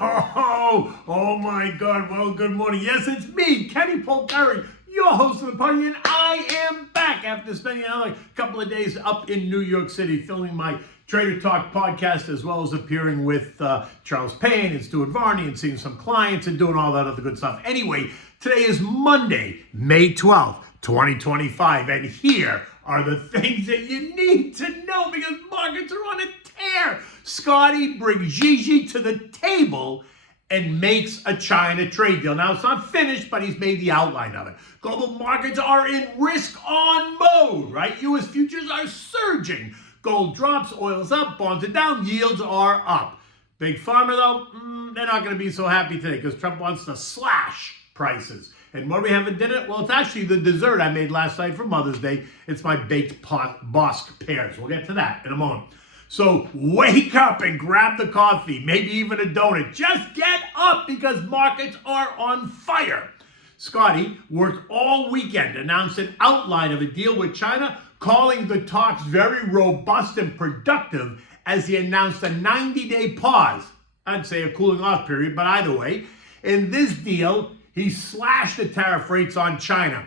Oh my God. Well, good morning. Yes, it's me, Kenny Polcari, your host of the party, and I am back after spending another couple of days up in New York City filming my Trader Talk podcast, as well as appearing with Charles Payne and Stuart Varney and seeing some clients and doing all that other good stuff. Anyway, today is Monday, May 12th, 2025, and here are the things that you need to know because markets are on a tear. Scotty brings Gigi to the table and makes a China trade deal. Now, it's not finished, but he's made the outline of it. Global markets are in risk-on mode, right? U.S. futures are surging. Gold drops, oil's up, bonds are down, yields are up. Big Pharma, though, they're not going to be so happy today because Trump wants to slash prices. And what do we have at dinner? Well, it's actually the dessert I made last night for Mother's Day. It's my baked Bosque pears. We'll get to that in a moment. So wake up and grab the coffee, maybe even a donut. Just get up because markets are on fire. Scotty worked all weekend, announced an outline of a deal with China, calling the talks very robust and productive as he announced a 90-day pause. I'd say a cooling off period, but either way, in this deal, he slashed the tariff rates on China,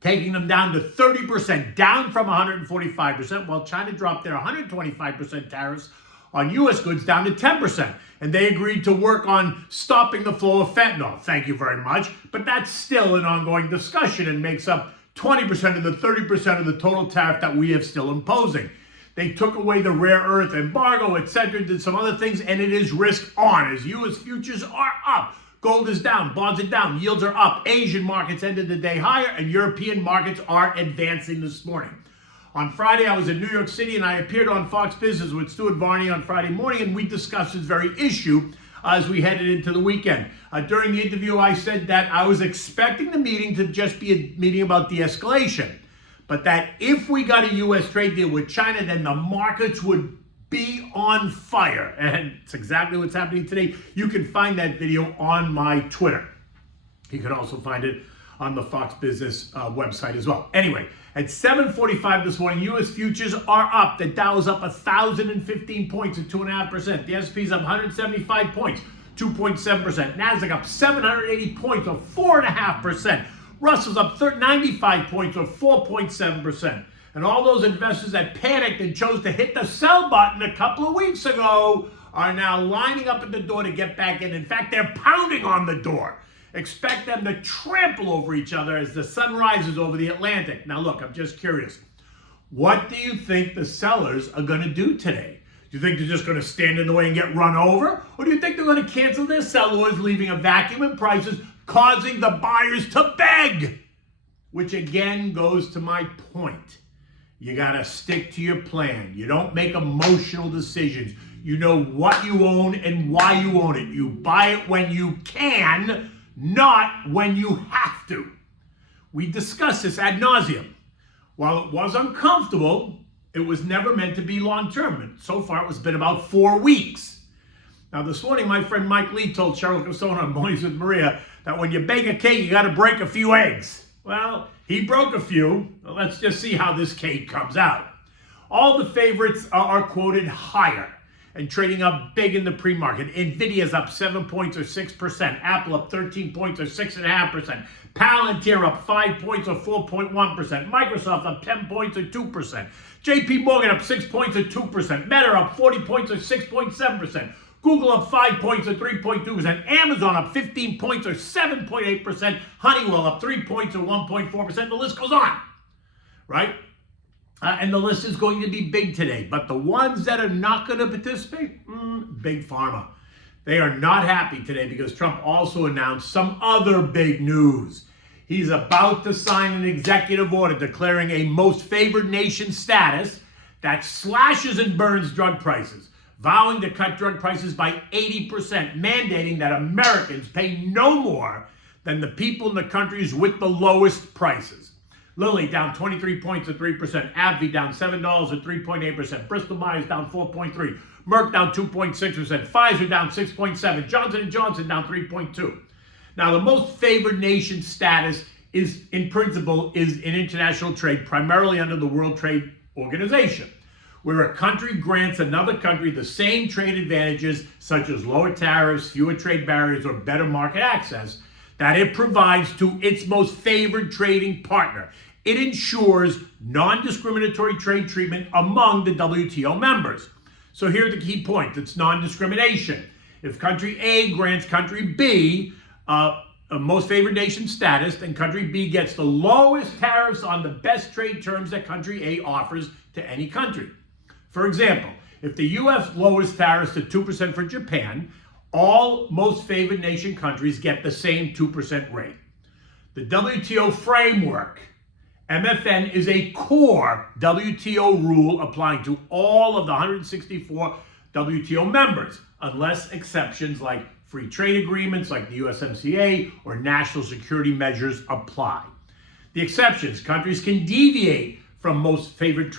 taking them down to 30%, down from 145%, while China dropped their 125% tariffs on U.S. goods down to 10%. And they agreed to work on stopping the flow of fentanyl. Thank you very much. But that's still an ongoing discussion and makes up 20% of the 30% of the total tariff that we have still imposing. They took away the rare earth embargo, etc., did some other things, and it is risk on as U.S. futures are up. Gold is down, bonds are down, yields are up. Asian markets ended the day higher, and European markets are advancing this morning. On Friday, I was in New York City, and I appeared on Fox Business with Stuart Varney on Friday morning, and we discussed this very issue as we headed into the weekend. During the interview, I said that I was expecting the meeting to just be a meeting about de-escalation, but that if we got a U.S. trade deal with China, then the markets would be on fire. And it's exactly what's happening today. You can find that video on my Twitter. You can also find it on the Fox Business website as well. Anyway, at 7:45 this morning, U.S. futures are up. The Dow is up 1,015 points at 2.5%. The S&P is up 175 points, 2.7%. Nasdaq up 780 points or 4.5%. Russell's up 95 points or 4.7%. And all those investors that panicked and chose to hit the sell button a couple of weeks ago are now lining up at the door to get back in. In fact, they're pounding on the door. Expect them to trample over each other as the sun rises over the Atlantic. Now, look, I'm just curious. What do you think the sellers are going to do today? Do you think they're just going to stand in the way and get run over? Or do you think they're going to cancel their sell orders, leaving a vacuum in prices, causing the buyers to beg? Which again goes to my point. You got to stick to your plan. You don't make emotional decisions. You know what you own and why you own it. You buy it when you can, not when you have to. We discussed this ad nauseum. While it was uncomfortable, it was never meant to be long-term. And so far, it's been about 4 weeks. Now, this morning, my friend Mike Lee told Cheryl Casone on Mornings with Maria that when you bake a cake, you got to break a few eggs. Well, he broke a few. Well, let's just see how this cake comes out. All the favorites are quoted higher and trading up big in the pre-market. Nvidia's up 7 points or 6%. Apple up 13 points or 6.5%. Palantir up 5 points or 4.1%. Microsoft up 10 points or 2%. JP Morgan up 6 points or 2%. Meta up 40 points or 6.7%. Google up 5 points or 3.2%. Amazon up 15 points or 7.8%. Honeywell up 3 points or 1.4%. The list goes on, right? And the list is going to be big today. But the ones that are not going to participate, Big Pharma. They are not happy today because Trump also announced some other big news. He's about to sign an executive order declaring a most favored nation status that slashes and burns drug prices, vowing to cut drug prices by 80%, mandating that Americans pay no more than the people in the countries with the lowest prices. Lilly down 23 points at 3%, AbbVie down $7 at 3.8%, Bristol Myers down 4.3%, Merck down 2.6%, Pfizer down 6.7%, Johnson & Johnson down 3.2%. Now, the most favored nation status is, in principle, is in international trade, primarily under the World Trade Organization, where a country grants another country the same trade advantages, such as lower tariffs, fewer trade barriers, or better market access, that it provides to its most favored trading partner. It ensures non-discriminatory trade treatment among the WTO members. So here are the key points. It's non-discrimination. If country A grants country B a most favored nation status, then country B gets the lowest tariffs on the best trade terms that country A offers to any country. For example, if the U.S. lowers tariffs to 2% for Japan, all most favored nation countries get the same 2% rate. The WTO framework, MFN, is a core WTO rule applying to all of the 164 WTO members, unless exceptions like free trade agreements like the USMCA or national security measures apply. The exceptions, countries can deviate from most favored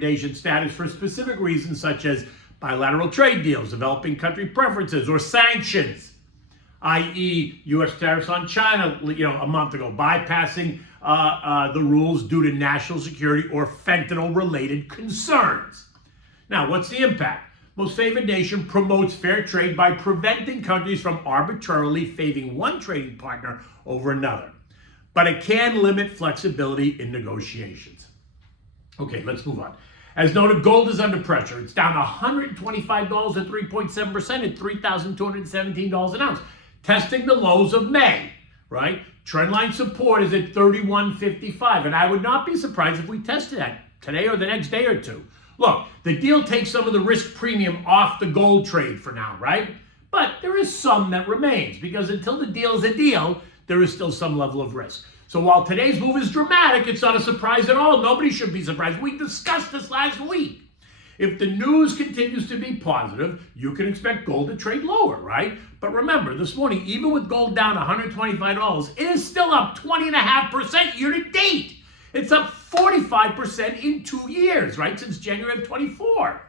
nation status for specific reasons such as bilateral trade deals, developing country preferences, or sanctions, i.e. U.S. tariffs on China, a month ago, bypassing the rules due to national security or fentanyl-related concerns. Now, what's the impact? Most favored nation promotes fair trade by preventing countries from arbitrarily favoring one trading partner over another. But it can limit flexibility in negotiations. Okay, let's move on. As noted, gold is under pressure. It's down $125 at 3.7% at $3,217 an ounce, testing the lows of May, right? Trendline support is at 31.55, and I would not be surprised if we tested that today or the next day or two. Look, the deal takes some of the risk premium off the gold trade for now, right? But there is some that remains, because until the deal is a deal, there is still some level of risk. So while today's move is dramatic, it's not a surprise at all. Nobody should be surprised. We discussed this last week. If the news continues to be positive, you can expect gold to trade lower, right? But remember, this morning, even with gold down $125, it is still up 20.5% year to date. It's up 45% in 2 years, right? Since January of 24.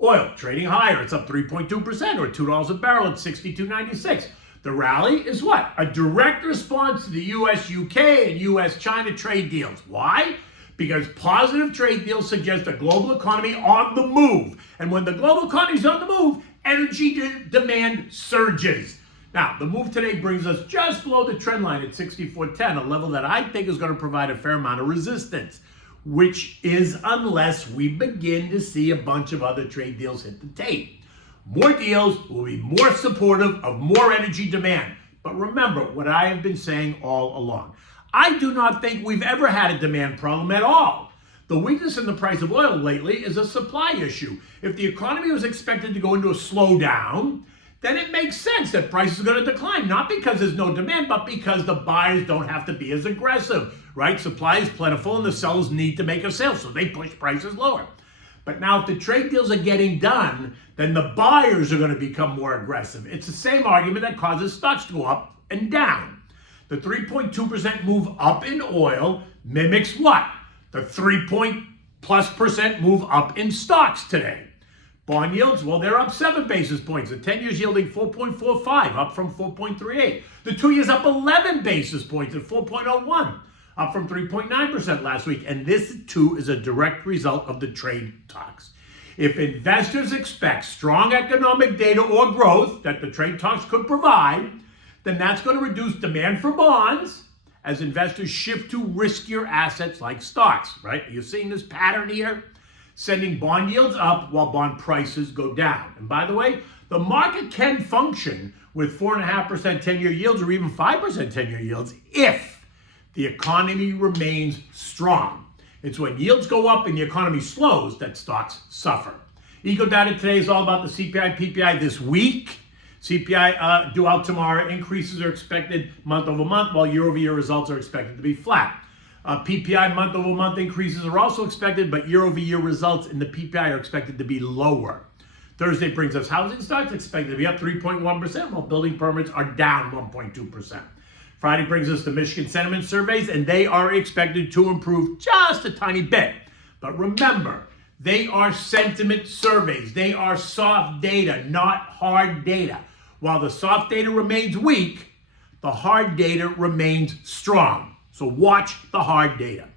Oil trading higher. It's up 3.2% or $2 a barrel at $62.96. The rally is what? A direct response to the U.S.-UK and U.S.-China trade deals. Why? Because positive trade deals suggest a global economy on the move. And when the global economy is on the move, energy demand surges. Now, the move today brings us just below the trend line at 64.10, a level that I think is going to provide a fair amount of resistance, which is unless we begin to see a bunch of other trade deals hit the tape. More deals will be more supportive of more energy demand. But remember what I have been saying all along. I do not think we've ever had a demand problem at all. The weakness in the price of oil lately is a supply issue. If the economy was expected to go into a slowdown, then it makes sense that prices are going to decline, not because there's no demand, but because the buyers don't have to be as aggressive, right? Supply is plentiful and the sellers need to make a sale, so they push prices lower. But now if the trade deals are getting done, then the buyers are going to become more aggressive. It's the same argument that causes stocks to go up and down. The 3.2% move up in oil mimics what? The 3+ % move up in stocks today. Bond yields, well, they're up 7 basis points. The 10 years yielding 4.45, up from 4.38. The 2 years up 11 basis points at 4.01. Up from 3.9% last week. And this, too, is a direct result of the trade talks. If investors expect strong economic data or growth that the trade talks could provide, then that's going to reduce demand for bonds as investors shift to riskier assets like stocks, right? You're seeing this pattern here, sending bond yields up while bond prices go down. And by the way, the market can function with 4.5% 10-year yields or even 5% 10-year yields if the economy remains strong. It's when yields go up and the economy slows that stocks suffer. Eco data today is all about the CPI, PPI this week. CPI due out tomorrow. Increases are expected month over month, while year-over-year results are expected to be flat. PPI month-over-month increases are also expected, but year-over-year results in the PPI are expected to be lower. Thursday brings us housing starts expected to be up 3.1%, while building permits are down 1.2%. Friday brings us the Michigan sentiment surveys, and they are expected to improve just a tiny bit. But remember, they are sentiment surveys. They are soft data, not hard data. While the soft data remains weak, the hard data remains strong. So watch the hard data.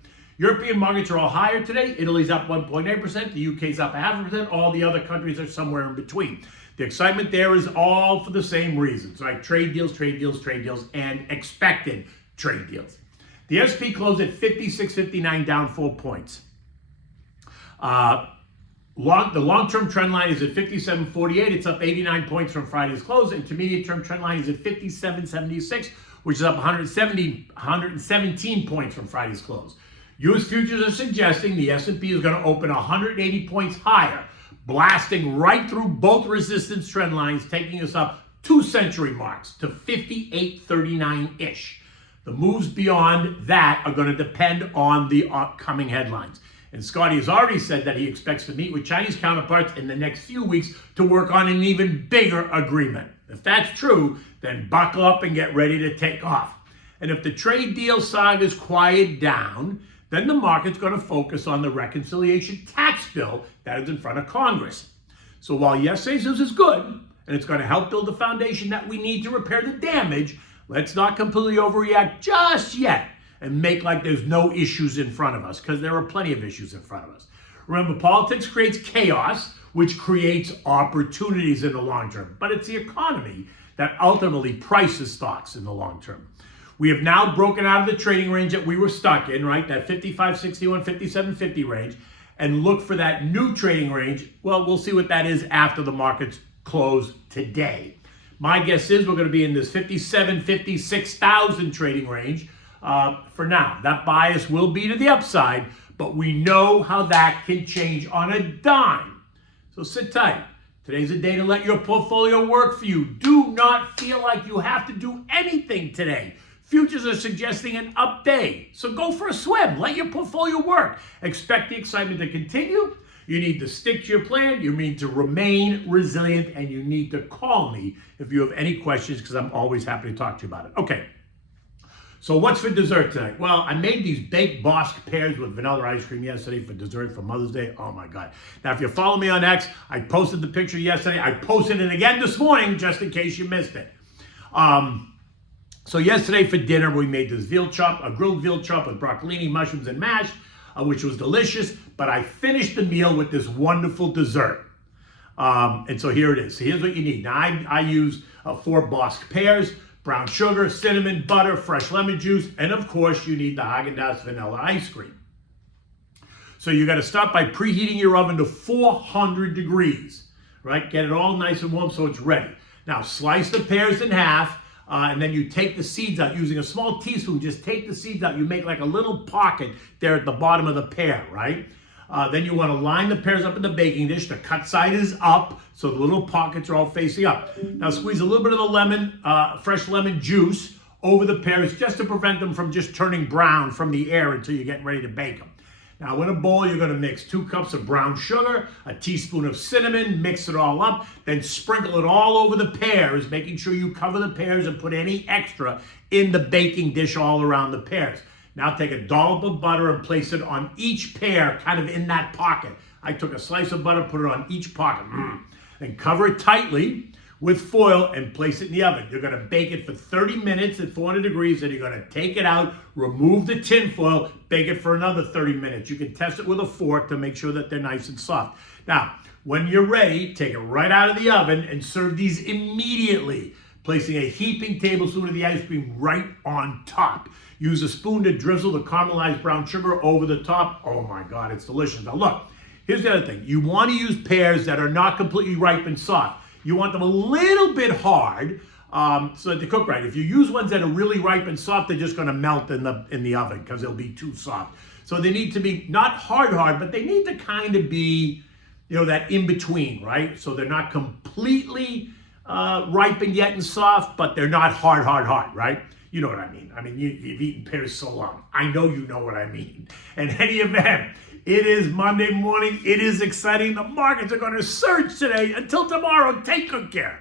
European markets are all higher today. Italy's up 1.8%. The UK's up 0.5%. All the other countries are somewhere in between. The excitement there is all for the same reasons, right? Trade deals, and expected trade deals. The S&P closed at 56.59, down 4 points. The long-term trend line is at 57.48. It's up 89 points from Friday's close. Intermediate-term trend line is at 57.76, which is up 117 points from Friday's close. U.S. futures are suggesting the S&P is going to open 180 points higher, blasting right through both resistance trend lines, taking us up 2 century marks to 58.39-ish. The moves beyond that are going to depend on the upcoming headlines. And Scotty has already said that he expects to meet with Chinese counterparts in the next few weeks to work on an even bigger agreement. If that's true, then buckle up and get ready to take off. And if the trade deal saga's quiet down, then the market's going to focus on the reconciliation tax bill that is in front of Congress. So while yesterday's news is good, and it's going to help build the foundation that we need to repair the damage, let's not completely overreact just yet and make like there's no issues in front of us, because there are plenty of issues in front of us. Remember, politics creates chaos, which creates opportunities in the long term. But it's the economy that ultimately prices stocks in the long term. We have now broken out of the trading range that we were stuck in, right? That 55.61, 57.50 range, and look for that new trading range. Well, we'll see what that is after the markets close today. My guess is we're going to be in this 57, 56,000 trading range for now. That bias will be to the upside, but we know how that can change on a dime. So sit tight. Today's a day to let your portfolio work for you. Do not feel like you have to do anything today. Futures are suggesting an up day, so go for a swim. Let your portfolio work. Expect the excitement to continue. You need to stick to your plan. You need to remain resilient, and you need to call me if you have any questions, because I'm always happy to talk to you about it. Okay, so what's for dessert tonight? Well, I made these baked Bosque pears with vanilla ice cream yesterday for dessert for Mother's Day. Oh my God. Now, if you follow me on X, I posted the picture yesterday. I posted it again this morning just in case you missed it. So yesterday for dinner, we made this a grilled veal chop with broccolini, mushrooms, and mash, which was delicious. But I finished the meal with this wonderful dessert. And so here it is. So here's what you need. Now, I use 4 Bosque pears, brown sugar, cinnamon, butter, fresh lemon juice, and of course, you need the Haagen-Dazs vanilla ice cream. So you got to start by preheating your oven to 400 degrees, right? Get it all nice and warm so it's ready. Now, slice the pears in half. And then you take the seeds out using a small teaspoon. Just take the seeds out. You make like a little pocket there at the bottom of the pear, right? Then you want to line the pears up in the baking dish. The cut side is up, so the little pockets are all facing up. Now squeeze a little bit of the fresh lemon juice over the pears just to prevent them from just turning brown from the air until you're getting ready to bake them. Now in a bowl, you're going to mix 2 cups of brown sugar, a teaspoon of cinnamon, mix it all up, then sprinkle it all over the pears, making sure you cover the pears and put any extra in the baking dish all around the pears. Now take a dollop of butter and place it on each pear, kind of in that pocket. I took a slice of butter, put it on each pocket, and cover it tightly with foil and place it in the oven. You're going to bake it for 30 minutes at 400 degrees, and you're going to take it out, remove the tin foil, bake it for another 30 minutes. You can test it with a fork to make sure that they're nice and soft. Now, when you're ready, take it right out of the oven and serve these immediately, placing a heaping tablespoon of the ice cream right on top. Use a spoon to drizzle the caramelized brown sugar over the top. Oh my God, it's delicious. Now look, here's the other thing. You want to use pears that are not completely ripe and soft. You want them a little bit hard so that they cook right. If you use ones that are really ripe and soft, they're just going to melt in the oven because they'll be too soft. So they need to be not hard, but they need to kind of be, that in between, right? So they're not completely ripened yet and soft, but they're not hard, right? You know what I mean. I mean, you've eaten pears so long. I know you know what I mean. In any event, it is Monday morning. It is exciting. The markets are going to surge today. Until tomorrow, take good care.